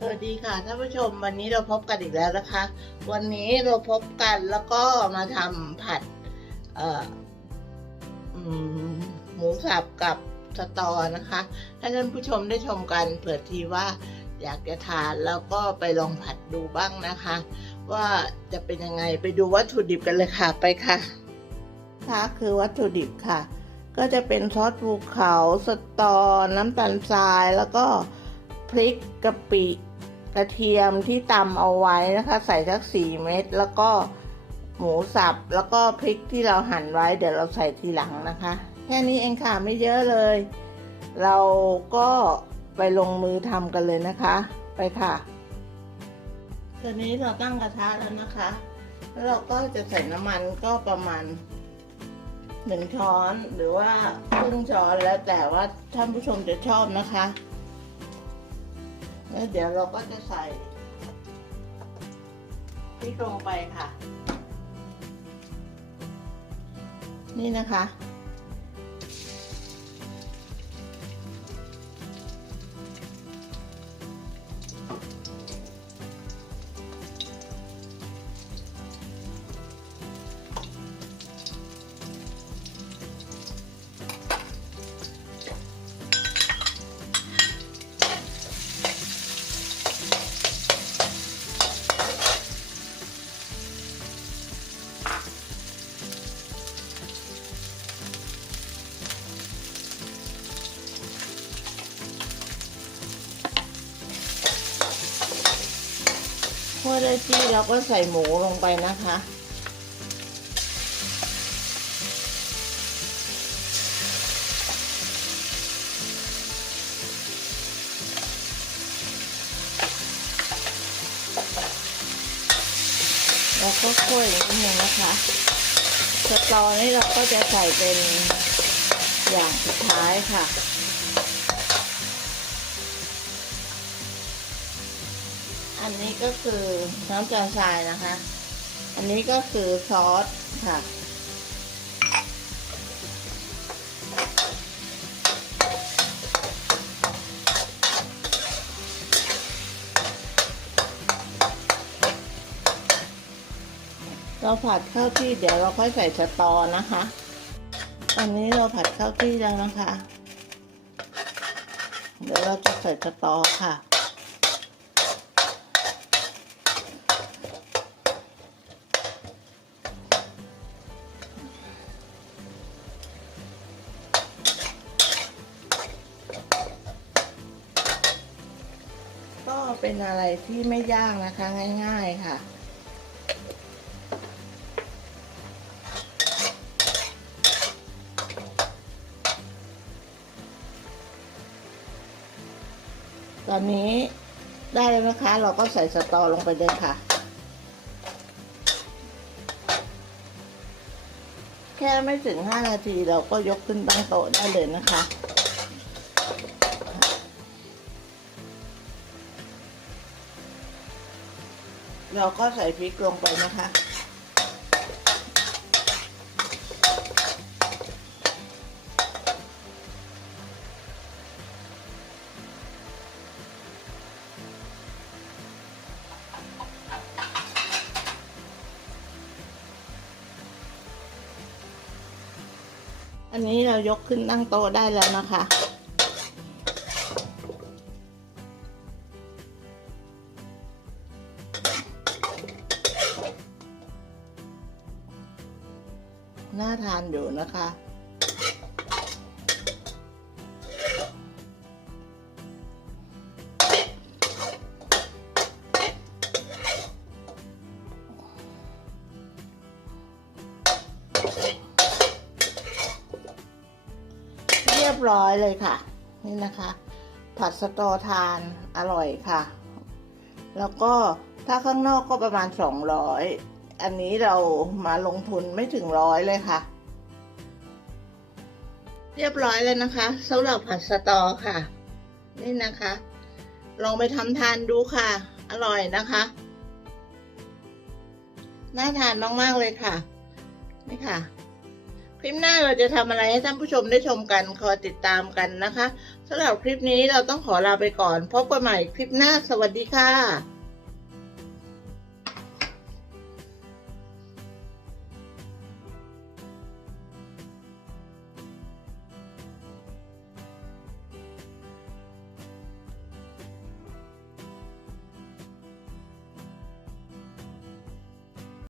สวัสดีค่ะท่านผู้ชมวันนี้เราพบกันอีกแล้วนะคะ วันนี้เราพบกันแล้วก็มาทำผัดหมูสับกับสตอนะคะให้ท่านผู้ชมได้ชมกันเผื่อทีว่าอยากจะทานแล้วก็ไปลองผัดดูบ้างนะคะ ว่าจะเป็นยังไงไปดูวัตถุดิบกันเลยค่ะไปค่ะค่ะคือวัตถุดิบค่ะ ก็จะเป็นซอสภูเขาสตอน้ำตาลทรายแล้วก็ พริกกะปิกระเทียมที่ตำเอาไว้นะคะ ใส่สักสี่เม็ดแล้วก็หมูสับแล้วก็พริกที่เราหั่นไว้ เดี๋ยวเราใส่ทีหลังนะคะ แค่นี้เองค่ะไม่เยอะเลย เราก็ไปลงมือทำกันเลยนะคะ ไปค่ะตอนนี้เราตั้งกระทะแล้วนะคะ แล้วเราก็จะใส่น้ำมันก็ประมาณหนึ่งช้อนหรือว่าครึ่งช้อนแล้วแต่ว่าท่านผู้ชมจะชอบนะคะ แล้วเดี๋ยวเราก็จะใส่พริกลงไปค่ะ นี่นะคะ อได้ที่เราก็ใส่หมูลงไปนะคะแล้วก็คั่วอีกนิดนึงนะคะสตอนี่เราก็จะใส่เป็นอย่างสุดท้ายค่ะ อันนี้ก็คือน้ำตาลทรายนะคะ อันนี้ก็คือซอสค่ะ เราผัดเข้าที่เดี๋ยวเราค่อยใส่สตอนะคะ อันนี้เราผัดเข้าที่แล้วนะคะ เดี๋ยวเราจะใส่สตอค่ะ ก็เป็นอะไรที่ไม่ยากนะคะง่าย ๆค่ะตอนนี้ได้แล้วนะคะ เราก็ใส่สตอลงไปเลยค่ะ แค่ไม่ถึง 5 นาทีเราก็ยกขึ้นตั้งโต๊ะได้เลยนะคะ เราก็ใส่พริกลงไปนะคะ อันนี้เรายกขึ้นตั้งโต๊ะได้แล้วนะคะ น่าทานอยู่นะคะ เรียบร้อยเลยค่ะ นี่นะคะ ผัดสตอทานอร่อยค่ะ แล้วก็ถ้าข้างนอกก็ประมาณสองร้อย อันนี้เรามาลงทุนไม่ถึงร้อยเลยค่ะ เรียบร้อยแล้วนะคะสำหรับผัดสตอค่ะ นี่นะคะ ลองไปทำทานดูค่ะ อร่อยนะคะ น่าทานมากๆเลยค่ะ นี่ค่ะ คลิปหน้าเราจะทำอะไรให้ท่านผู้ชมได้ชมกันคอยติดตามกันนะคะสำหรับคลิปนี้เราต้องขอลาไปก่อน พบกันใหม่คลิปหน้าสวัสดีค่ะ